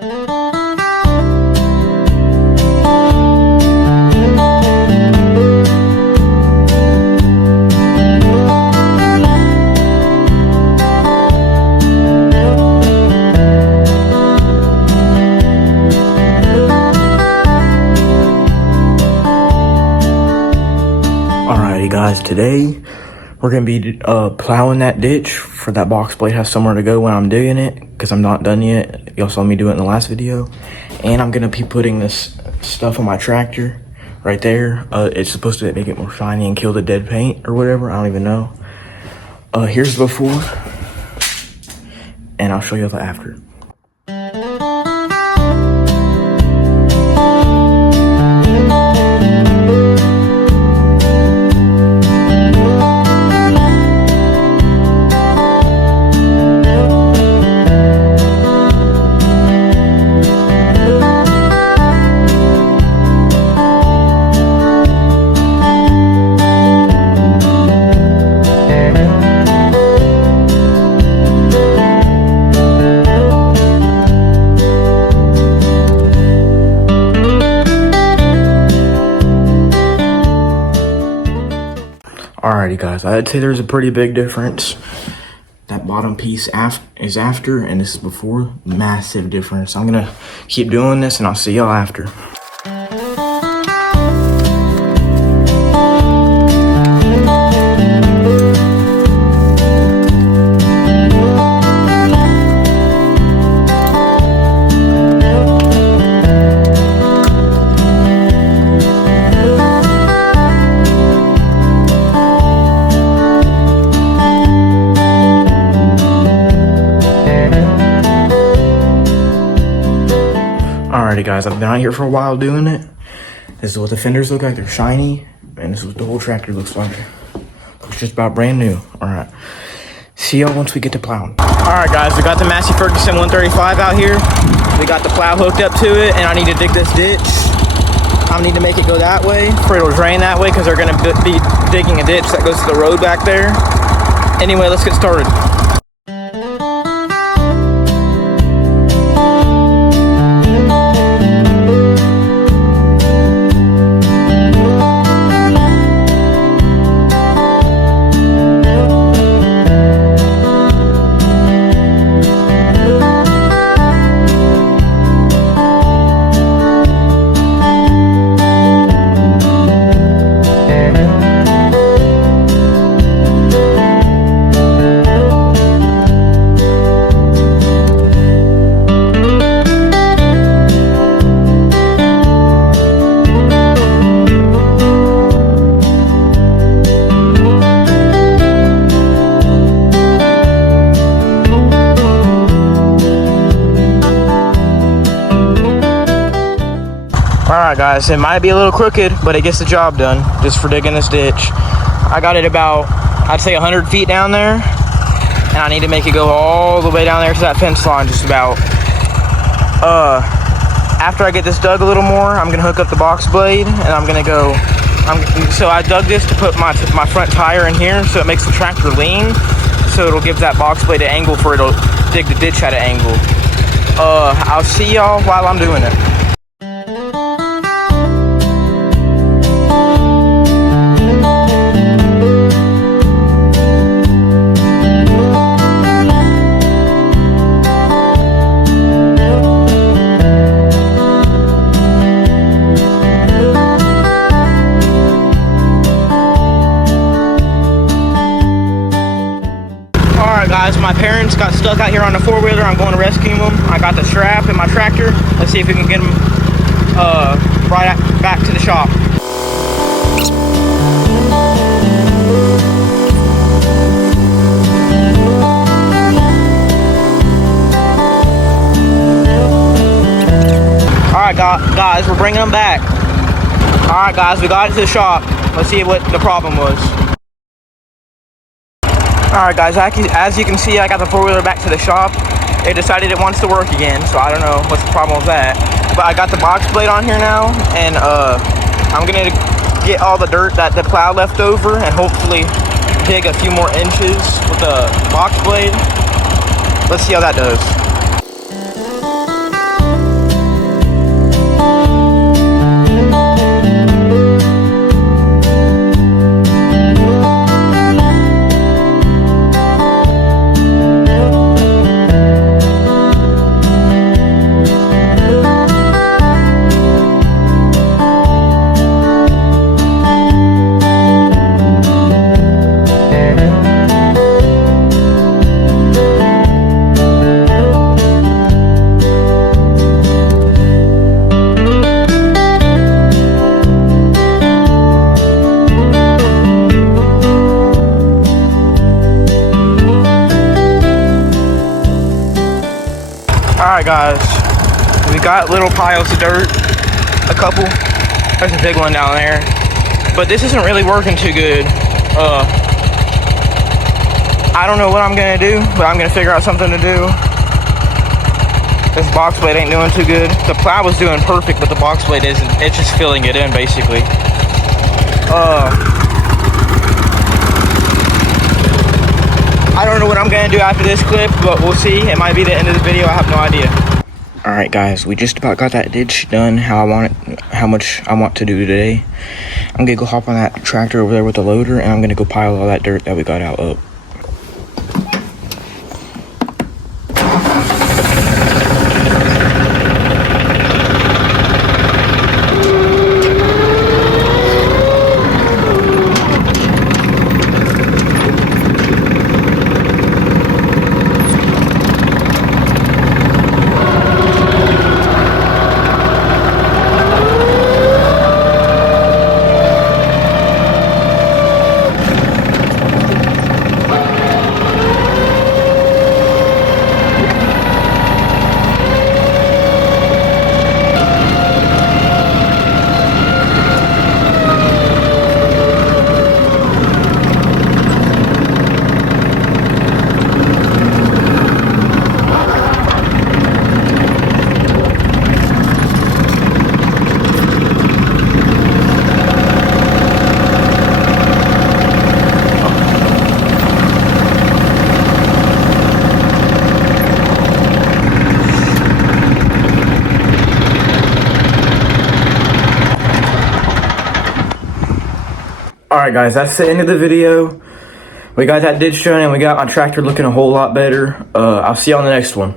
Alrighty guys, today we're going to be plowing that ditch for that box blade has somewhere to go when I'm digging it, because I'm not done yet. Y'all saw me do it in the last video. And I'm going to be putting this stuff on my tractor right there. It's supposed to make it more shiny and kill the dead paint or whatever. I don't even know. Here's the before, and I'll show you the after. Alrighty guys, I'd say there's a pretty big difference. That bottom piece is after and this is before. Massive difference. I'm gonna keep doing this and I'll see y'all after. Alrighty guys, I've been out here for a while doing it. This is what the fenders look like, they're shiny. And this is what the whole tractor looks like. Looks just about brand new. Alright, see y'all once we get to plowing. Alright guys, we got the Massey Ferguson 135 out here. We got the plow hooked up to it and I need to dig this ditch. I need to make it go that way, for it'll drain that way because they're gonna be digging a ditch that goes to the road back there. Anyway, let's get started. Alright guys, it might be a little crooked, but it gets the job done, just for digging this ditch. I got it about, I'd say 100 feet down there, and I need to make it go all the way down there to that fence line, just about. After I get this dug a little more, I'm gonna hook up the box blade, and I'm gonna go, so I dug this to put my front tire in here, so it makes the tractor lean, so it'll give that box blade an angle for it'll dig the ditch at an angle. I'll see y'all while I'm doing it. Guys, my parents got stuck out here on the four-wheeler. I'm going to rescue them. I got the strap in my tractor. Let's see if we can get them back to the shop. Alright guys, we're bringing them back. Alright guys, we got it to the shop. Let's see what the problem was. Alright guys, as you can see, I got the four-wheeler back to the shop. It decided it wants to work again, so I don't know what's the problem with that. But I got the box blade on here now, and I'm gonna get all the dirt that the plow left over and hopefully dig a few more inches with the box blade. Let's see how that does. We got little piles of dirt, a couple. There's a big one down there. But this isn't really working too good. I don't know what I'm gonna do, but I'm gonna figure out something to do. This box blade ain't doing too good. The plow was doing perfect, but the box blade isn't. It's just filling it in, basically. I don't know what I'm gonna do after this clip, but we'll see. It might be the end of the video. I have no idea. All right, guys, we just about got that ditch done. How much I want to do today. I'm gonna go hop on that tractor over there with the loader, and I'm gonna go pile all that dirt that we got out up. Alright guys, that's the end of the video. We got that ditch done and we got my tractor looking a whole lot better. I'll see you on the next one.